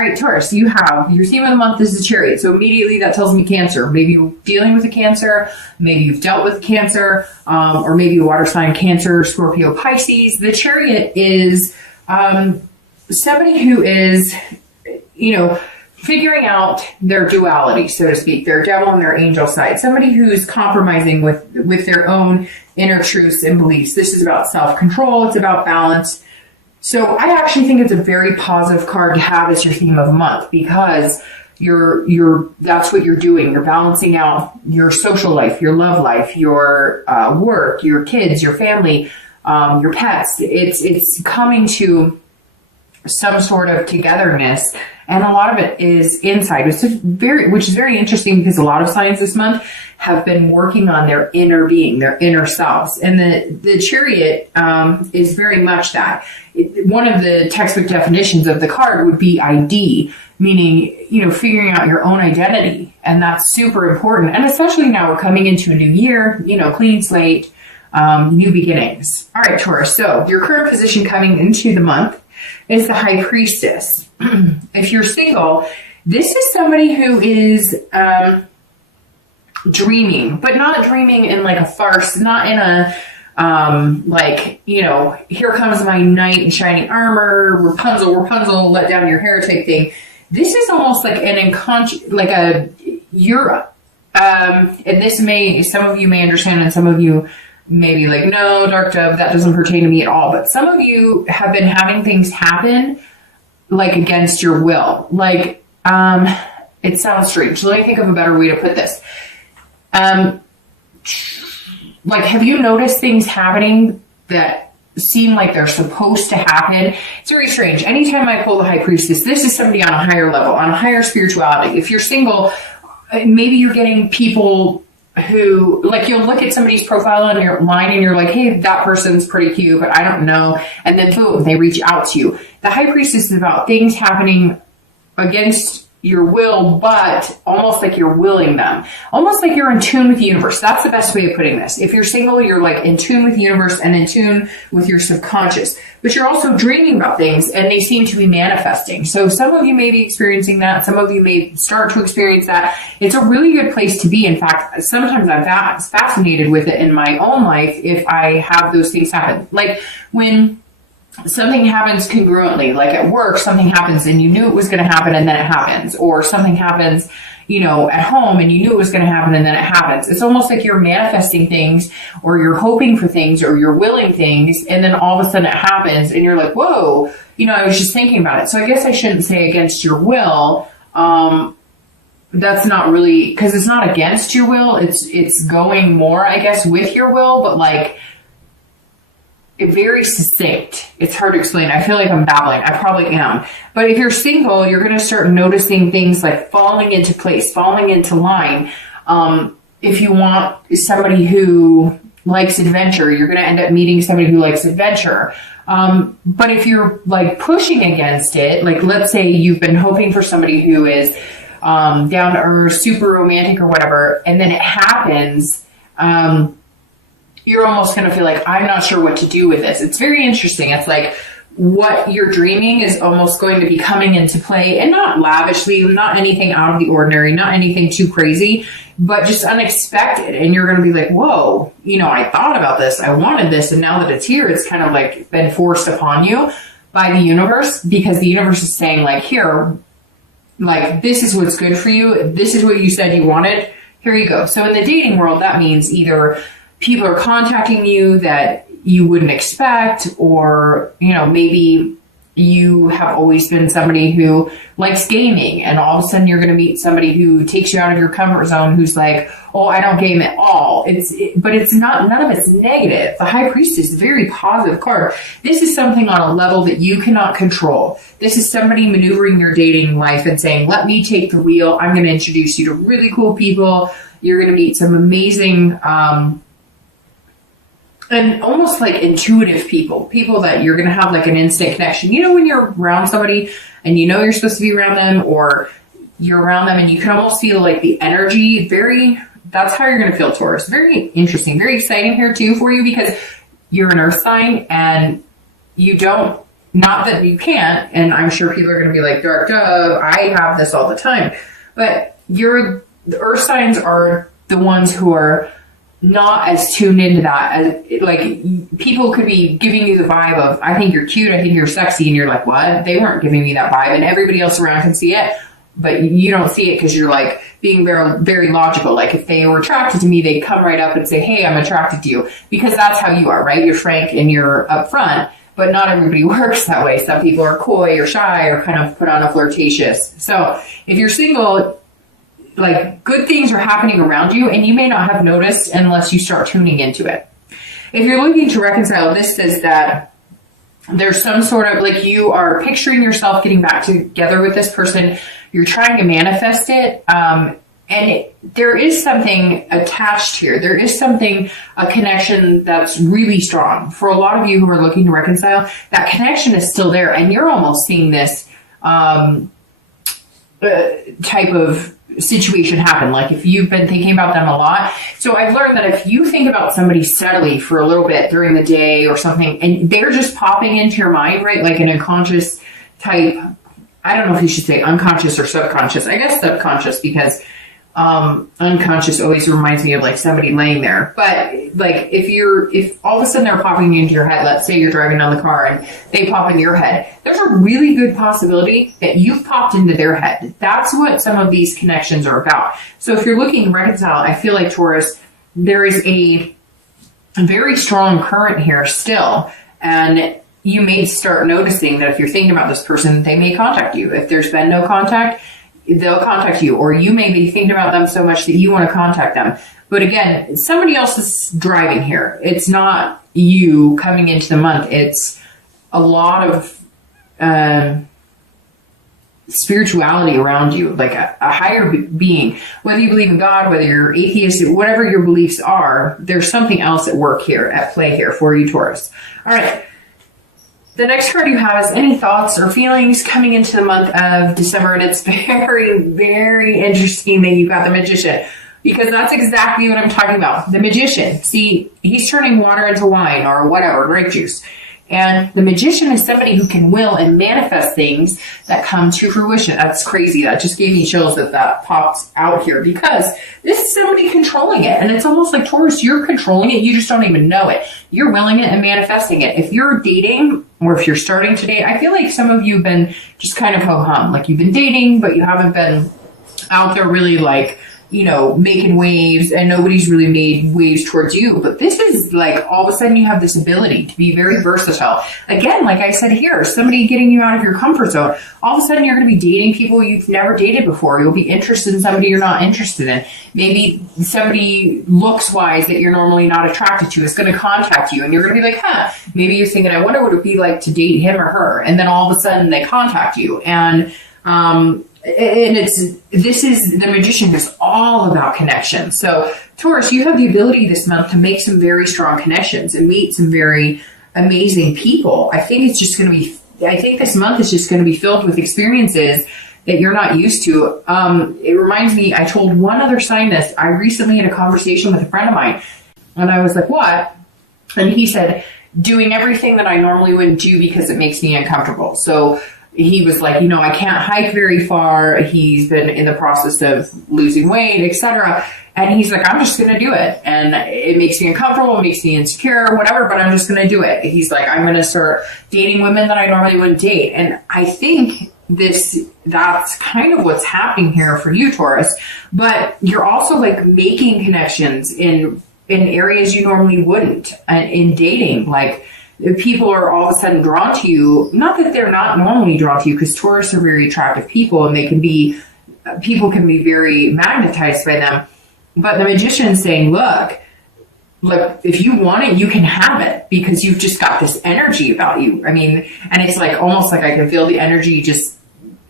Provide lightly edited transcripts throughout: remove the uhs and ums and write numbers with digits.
All right, Taurus, you have your theme of the month is the Chariot. So immediately that tells me Cancer. Maybe you're dealing with a Cancer, maybe you've dealt with Cancer, or maybe a water sign, Cancer, Scorpio, Pisces. The Chariot is somebody who is, figuring out their duality, so to speak, their devil and their angel side. Somebody who's compromising with their own inner truths and beliefs. This is about self-control. It's about balance. So I actually think it's a very positive card to have as your theme of the month, because that's what you're doing. You're balancing out your social life, your love life, your work, your kids, your family, your pets. It's coming to some sort of togetherness, and a lot of it is inside, which is very interesting, because a lot of signs this month have been working on their inner being, their inner selves, and the Chariot is very much that. One of the textbook definitions of the card would be ID, meaning figuring out your own identity, and that's super important. And especially now we're coming into a new year, clean slate, new beginnings. All right, Taurus. So your current position coming into the month is the High Priestess. If you're single, this is somebody who is dreaming, but not dreaming in like a farce, not in a here comes my knight in shining armor, Rapunzel, let down your hair type thing. This is almost like and this some of you may understand, and some of you may be like, no, Dark Dove, that doesn't pertain to me at all. But some of you have been having things happen like against your will. Like, it sounds strange. Let me think of a better way to put this. Have you noticed things happening that seem like they're supposed to happen? It's very strange. Anytime I pull the High Priestess, this is somebody on a higher level, on a higher spirituality. If you're single, maybe you're getting people who, you'll look at somebody's profile on your line and you're like, hey, that person's pretty cute, but I don't know. And then boom, they reach out to you. The High Priestess is about things happening against your will, but almost like you're willing them. Almost like you're in tune with the universe. That's the best way of putting this. If you're single, you're like in tune with the universe and in tune with your subconscious. But you're also dreaming about things, and they seem to be manifesting. So some of you may be experiencing that. Some of you may start to experience that. It's a really good place to be. In fact, sometimes I'm fascinated with it in my own life if I have those things happen. Like when something happens congruently, like at work, something happens and you knew it was going to happen and then it happens, or something happens, at home and you knew it was going to happen and then it happens. It's almost like you're manifesting things, or you're hoping for things, or you're willing things, and then all of a sudden it happens and you're like, whoa, I was just thinking about it. So I guess I shouldn't say against your will. That's not really, because it's not against your will. It's going more, I guess, with your will, but very succinct. It's hard to explain. I feel like I'm babbling. I probably am. But if you're single, you're going to start noticing things like falling into place, falling into line. If you want somebody who likes adventure, you're going to end up meeting somebody who likes adventure. But if you're pushing against it, let's say you've been hoping for somebody who is down to earth, super romantic or whatever, and then it happens, you're almost going to feel like, I'm not sure what to do with this. It's very interesting. It's like what you're dreaming is almost going to be coming into play, and not lavishly, not anything out of the ordinary, not anything too crazy, but just unexpected. And you're going to be like, whoa, I thought about this. I wanted this. And now that it's here, it's kind of been forced upon you by the universe, because the universe is saying here, this is what's good for you. This is what you said you wanted. Here you go. So in the dating world, that means either people are contacting you that you wouldn't expect, or, maybe you have always been somebody who likes gaming, and all of a sudden you're going to meet somebody who takes you out of your comfort zone, who's like, oh, I don't game at all. But it's not, none of it's negative. The High Priestess is a very positive card. This is something on a level that you cannot control. This is somebody maneuvering your dating life and saying, let me take the wheel. I'm going to introduce you to really cool people. You're going to meet some amazing, and almost intuitive people that you're going to have an instant connection. When you're around somebody and you're supposed to be around them, or you're around them and you can almost feel the energy, that's how you're going to feel, Taurus. Very interesting, very exciting here too for you, because you're an earth sign and you don't not that you can't, and I'm sure people are going to be like, dark dove, I have this all the time. But the earth signs are the ones who are not as tuned into that. As, like, people could be giving you the vibe of, I think you're cute, I think you're sexy, and you're like, what? They weren't giving me that vibe, and everybody else around can see it, but you don't see it because you're like being very, very logical. Like, if they were attracted to me, they'd come right up and say, hey, I'm attracted to you, because that's how you are, right? You're frank and you're upfront. But not everybody works that way. Some people are coy or shy or kind of put on a flirtatious. So if you're single, like, good things are happening around you, and you may not have noticed unless you start tuning into it. If you're looking to reconcile, this says that there's some sort of, like, you are picturing yourself getting back together with this person. You're trying to manifest it. There is something attached here. There is something, a connection that's really strong. For a lot of you who are looking to reconcile, that connection is still there, and you're almost seeing this type of situation happen. Like, if you've been thinking about them a lot. So I've learned that if you think about somebody steadily for a little bit during the day or something, and they're just popping into your mind, right? Like an unconscious type, I don't know if you should say unconscious or subconscious. I guess subconscious, because unconscious always reminds me of like somebody laying there. But like, if all of a sudden they're popping into your head, let's say you're driving down the car and they pop into your head, there's a really good possibility that you've popped into their head. That's what some of these connections are about. So if you're looking to reconcile, I feel like, Taurus, there is a very strong current here still, and you may start noticing that if you're thinking about this person, they may contact you. If there's been no contact, they'll contact you, or you may be thinking about them so much that you want to contact them. But again, somebody else is driving here. It's not you coming into the month. It's a lot of spirituality around you, like a higher being. Whether you believe in God, whether you're atheist, whatever your beliefs are, there's something else at work here, at play here for you, Taurus. All right. The next card you have is any thoughts or feelings coming into the month of December. And it's very, very interesting that you've got the Magician, because that's exactly what I'm talking about. The Magician. See, he's turning water into wine or whatever, grape juice. And the Magician is somebody who can will and manifest things that come to fruition. That's crazy. That just gave me chills that popped out here, because this is somebody controlling it. And it's almost like, Taurus, you're controlling it. You just don't even know it. You're willing it and manifesting it. If you're dating, or if you're starting to date, I feel like some of you have been just kind of ho-hum. Like, you've been dating, but you haven't been out there really, like, you know, making waves, and nobody's really made waves towards you. But this is like, all of a sudden you have this ability to be very versatile. Again, like I said here, somebody getting you out of your comfort zone. All of a sudden you're going to be dating people you've never dated before. You'll be interested in somebody you're not interested in. Maybe somebody looks-wise that you're normally not attracted to is going to contact you, and you're going to be like, huh, maybe you're thinking, I wonder what it would be like to date him or her. And then all of a sudden they contact you. And this is the Magician is all about connection. So Taurus, you have the ability this month to make some very strong connections and meet some very amazing people. I think this month is just going to be filled with experiences that you're not used to. It reminds me, I told one other sign this. I recently had a conversation with a friend of mine, and I was like, what? And he said, doing everything that I normally wouldn't do because it makes me uncomfortable. So he was like, I can't hike very far. He's been in the process of losing weight, etc. And he's like, I'm just going to do it. And it makes me uncomfortable. It makes me insecure, whatever, but I'm just going to do it. He's like, I'm going to start dating women that I normally wouldn't date. And I think that's kind of what's happening here for you, Taurus. But you're also like making connections in areas you normally wouldn't, in dating. Like, people are all of a sudden drawn to you. Not that they're not normally drawn to you, because Taurus are very attractive people, and people can be very magnetized by them. But the Magician's saying, look, if you want it, you can have it, because you've just got this energy about you. I mean, and it's like, almost like I can feel the energy just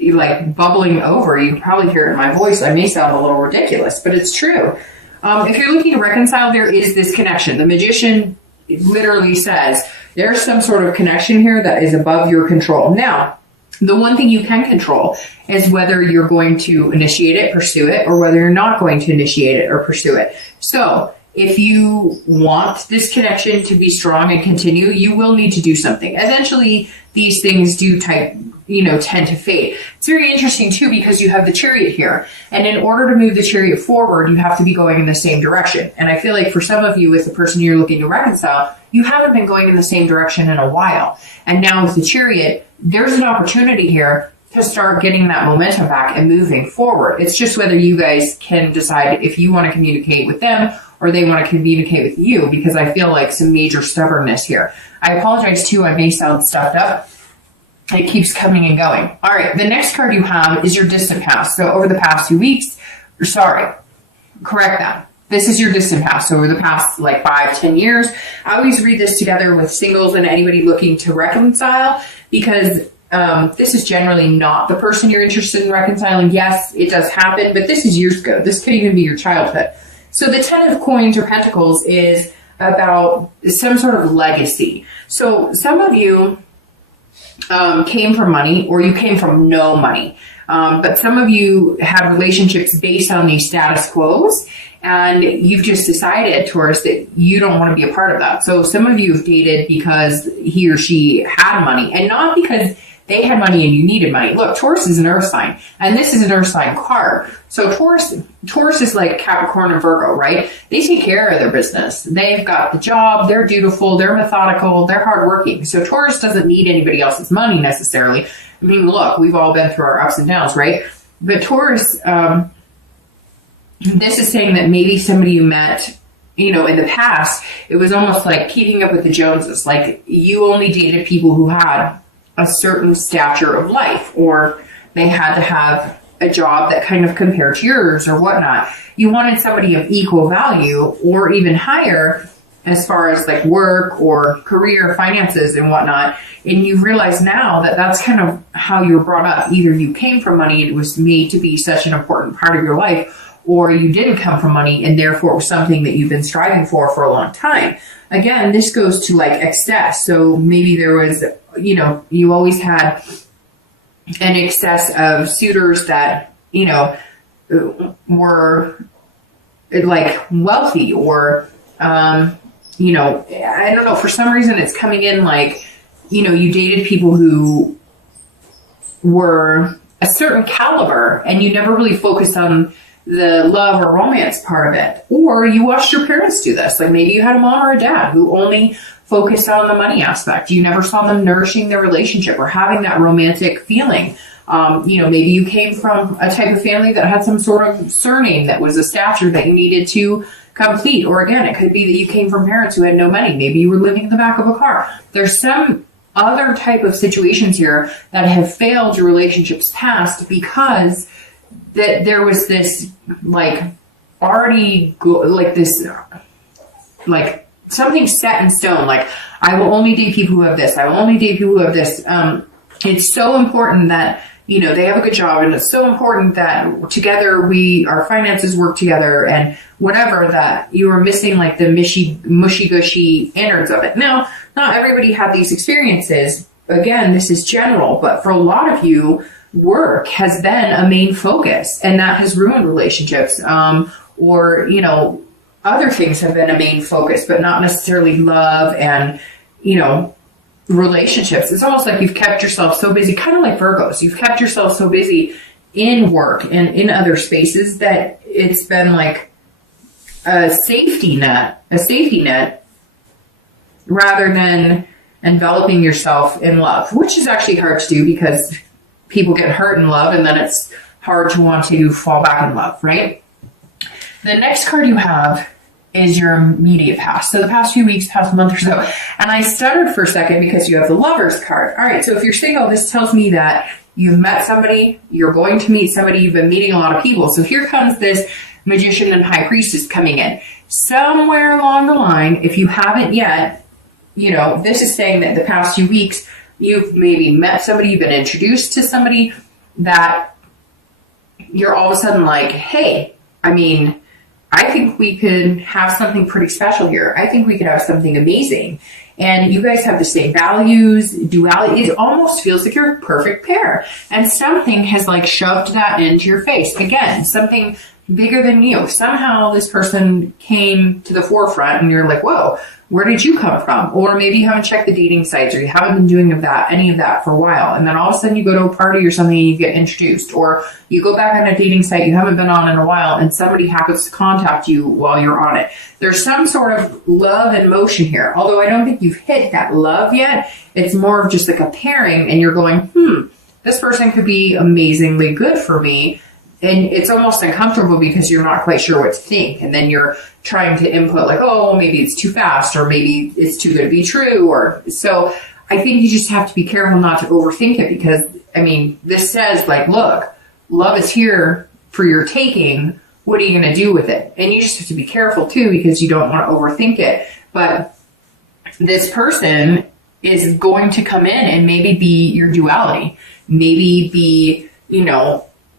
like bubbling over. You can probably hear it in my voice. I may sound a little ridiculous, but it's true. If you're looking to reconcile, there is this connection. The Magician literally says there's some sort of connection here that is above your control. Now, the one thing you can control is whether you're going to initiate it, pursue it, or whether you're not going to initiate it or pursue it. So if you want this connection to be strong and continue, you will need to do something. Eventually, these things do tend to fade. It's very interesting too, because you have the Chariot here. And in order to move the Chariot forward, you have to be going in the same direction. And I feel like for some of you, with the person you're looking to reconcile, you haven't been going in the same direction in a while. And now with the Chariot, there's an opportunity here to start getting that momentum back and moving forward. It's just whether you guys can decide if you want to communicate with them or they want to communicate with you, because I feel like some major stubbornness here. I apologize too, I may sound stuffed up. It keeps coming and going. All right, the next card you have is your distant past. So over the past 2 weeks, correct that. This is your distant past. So over the past like 5-10 years, I always read this together with singles and anybody looking to reconcile, because this is generally not the person you're interested in reconciling. Yes, it does happen, but this is years ago. This could even be your childhood. So the 10 of coins or pentacles is about some sort of legacy. So some of you came from money, or you came from no money. But some of you have relationships based on these status quos, and you've just decided, Taurus, that you don't want to be a part of that. So some of you have dated because he or she had money, and not because they had money and you needed money. Look, Taurus is an earth sign, and this is an earth sign card. So Taurus is like Capricorn and Virgo, right? They take care of their business. They've got the job. They're dutiful. They're methodical. They're hardworking. So Taurus doesn't need anybody else's money necessarily. I mean, look, we've all been through our ups and downs, right? But Taurus, this is saying that maybe somebody you met, in the past, it was almost like keeping up with the Joneses. Like you only dated people who had a certain stature of life, or they had to have a job that kind of compared to yours or whatnot. You wanted somebody of equal value or even higher as far as like work or career, finances and whatnot. And you realize now that that's kind of how you were brought up. Either you came from money and it was made to be such an important part of your life, or you didn't come from money and therefore it was something that you've been striving for a long time. Again, this goes to like excess. So maybe there was, you always had an excess of suitors that, were like wealthy, or, I don't know, for some reason it's coming in like, you dated people who were a certain caliber and you never really focused on the love or romance part of it. Or you watched your parents do this. Like maybe you had a mom or a dad who only focused on the money aspect. You never saw them nourishing their relationship or having that romantic feeling. Maybe you came from a type of family that had some sort of surname that was a stature that you needed to complete. Or again, it could be that you came from parents who had no money. Maybe you were living in the back of a car. There's some other type of situations here that have failed your relationships past, because that there was this like already like this like something set in stone. Like I will only date people who have this. I will only date people who have this. It's so important that they have a good job, and it's so important that together our finances work together and whatever, that you are missing like the mushy gushy innards of it. Now, not everybody had these experiences. Again, this is general, but for a lot of you, work has been a main focus, and that has ruined relationships. Or other things have been a main focus, but not necessarily love and, relationships. It's almost like you've kept yourself so busy, kind of like Virgos. You've kept yourself so busy in work and in other spaces that it's been like a safety net rather than enveloping yourself in love, which is actually hard to do because people get hurt in love and then it's hard to want to fall back in love, right? The next card you have is your immediate past. So the past few weeks, past month or so. And I stuttered for a second because you have the Lovers card. All right, so if you're single, this tells me that you've met somebody, you're going to meet somebody, you've been meeting a lot of people. So here comes this Magician and High Priestess coming in. Somewhere along the line, if you haven't yet, this is saying that the past few weeks, you've maybe met somebody, you've been introduced to somebody that you're all of a sudden like, hey, I think we could have something pretty special here. I think we could have something amazing. And you guys have the same values, duality. It almost feels like you're a perfect pair. And something has like shoved that into your face. Again, something bigger than you. Somehow this person came to the forefront and you're like, whoa, where did you come from? Or maybe you haven't checked the dating sites, or you haven't been doing any of that for a while. And then all of a sudden you go to a party or something and you get introduced, or you go back on a dating site you haven't been on in a while and somebody happens to contact you while you're on it. There's some sort of love in motion here. Although I don't think you've hit that love yet. It's more of just like a pairing and you're going, this person could be amazingly good for me. And it's almost uncomfortable because you're not quite sure what to think. And then you're trying to input like, oh, well, maybe it's too fast, or maybe it's too good to be true. Or so I think you just have to be careful not to overthink it, because, I mean, this says like, look, love is here for your taking. What are you going to do with it? And you just have to be careful too, because you don't want to overthink it. But this person is going to come in and maybe be your duality, maybe be,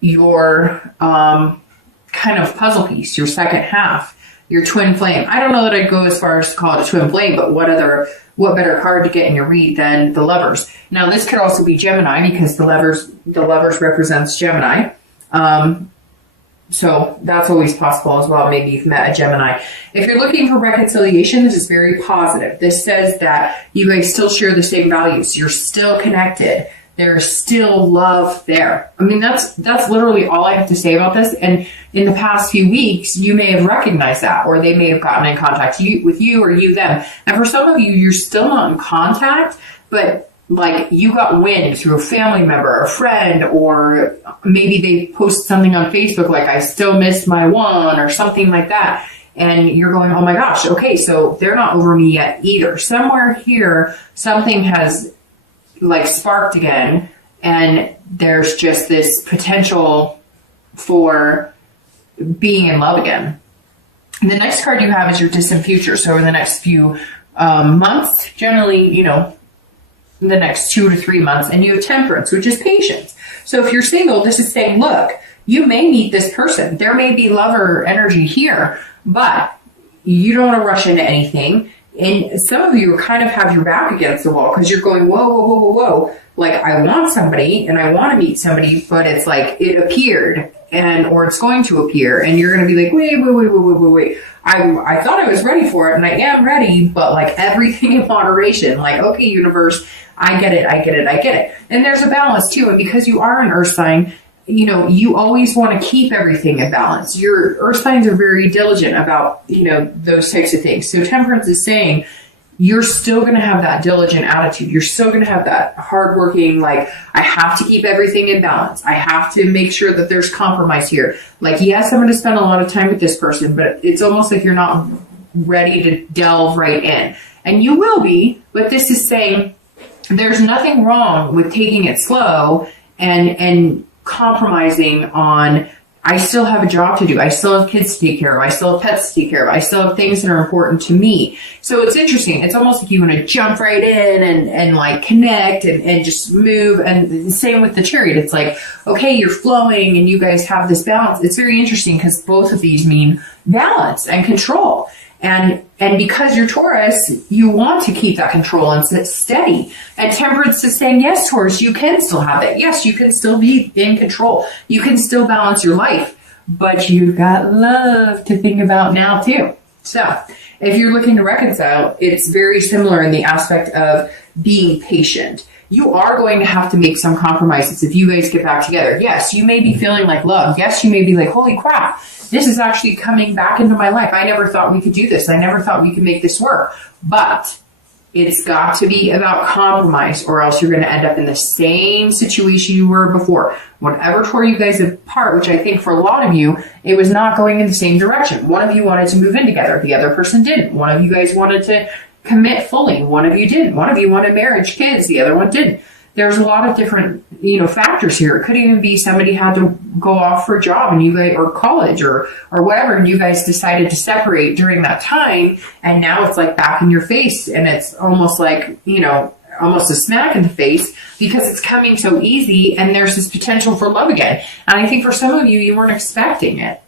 your kind of puzzle piece, your second half, your twin flame. I don't know that I'd go as far as to call it a twin flame, but what better card to get in your read than the Lovers? Now, this could also be Gemini, because the Lovers represents Gemini. So that's always possible as well. Maybe you've met a Gemini. If you're looking for reconciliation, this is very positive. This says that you guys still share the same values. You're still connected. There's still love there. I mean, that's literally all I have to say about this. And in the past few weeks, you may have recognized that, or they may have gotten in contact with you, or you them. And for some of you, you're still not in contact, but like you got wind through a family member, a friend, or maybe they post something on Facebook like, I still miss my one, or something like that. And you're going, oh my gosh, okay, so they're not over me yet either. Somewhere here, something has like sparked again, and there's just this potential for being in love again. And the next card you have is your distant future. So over the next few months, generally, the next 2 to 3 months, and you have Temperance, which is patience. So if you're single, this is saying, look, you may meet this person. There may be lover energy here, but you don't want to rush into anything. And some of you kind of have your back against the wall because you're going, whoa, whoa, whoa, whoa, whoa. Like, I want somebody and I want to meet somebody, but it's like it appeared or it's going to appear. And you're going to be like, wait. I thought I was ready for it, and I am ready, but like everything in moderation. Like, okay, universe, I get it. And there's a balance too. And because you are an earth sign, you always want to keep everything in balance. Your earth signs are very diligent about, those types of things. So Temperance is saying you're still going to have that diligent attitude. You're still going to have that hardworking, like, I have to keep everything in balance. I have to make sure that there's compromise here. Like, yes, I'm going to spend a lot of time with this person, but it's almost like you're not ready to delve right in. And you will be, but this is saying there's nothing wrong with taking it slow and compromising on, I still have a job to do. I still have kids to take care of. I still have pets to take care of. I still have things that are important to me. So it's interesting. It's almost like you want to jump right in and like connect and just move. And same with the Chariot. It's like, okay, you're flowing and you guys have this balance. It's very interesting because both of these mean balance and control. And because you're Taurus, you want to keep that control and sit steady. And Temperance is saying, yes, Taurus, you can still have it. Yes, you can still be in control. You can still balance your life, but you've got love to think about now too. So if you're looking to reconcile, it's very similar in the aspect of being patient. You are going to have to make some compromises if you guys get back together. Yes, you may be feeling like love. Yes, you may be like, holy crap, this is actually coming back into my life. I never thought we could do this. I never thought we could make this work. But it's got to be about compromise, or else you're going to end up in the same situation you were before. Whatever tore you guys apart, which I think for a lot of you, it was not going in the same direction. One of you wanted to move in together. The other person didn't. One of you guys wanted to commit fully. One of you didn't. One of you wanted marriage, kids. The other one didn't. There's a lot of different, factors here. It could even be somebody had to go off for a job and you guys, or college or whatever, and you guys decided to separate during that time. And now it's like back in your face, and it's almost like, almost a smack in the face because it's coming so easy and there's this potential for love again. And I think for some of you, you weren't expecting it.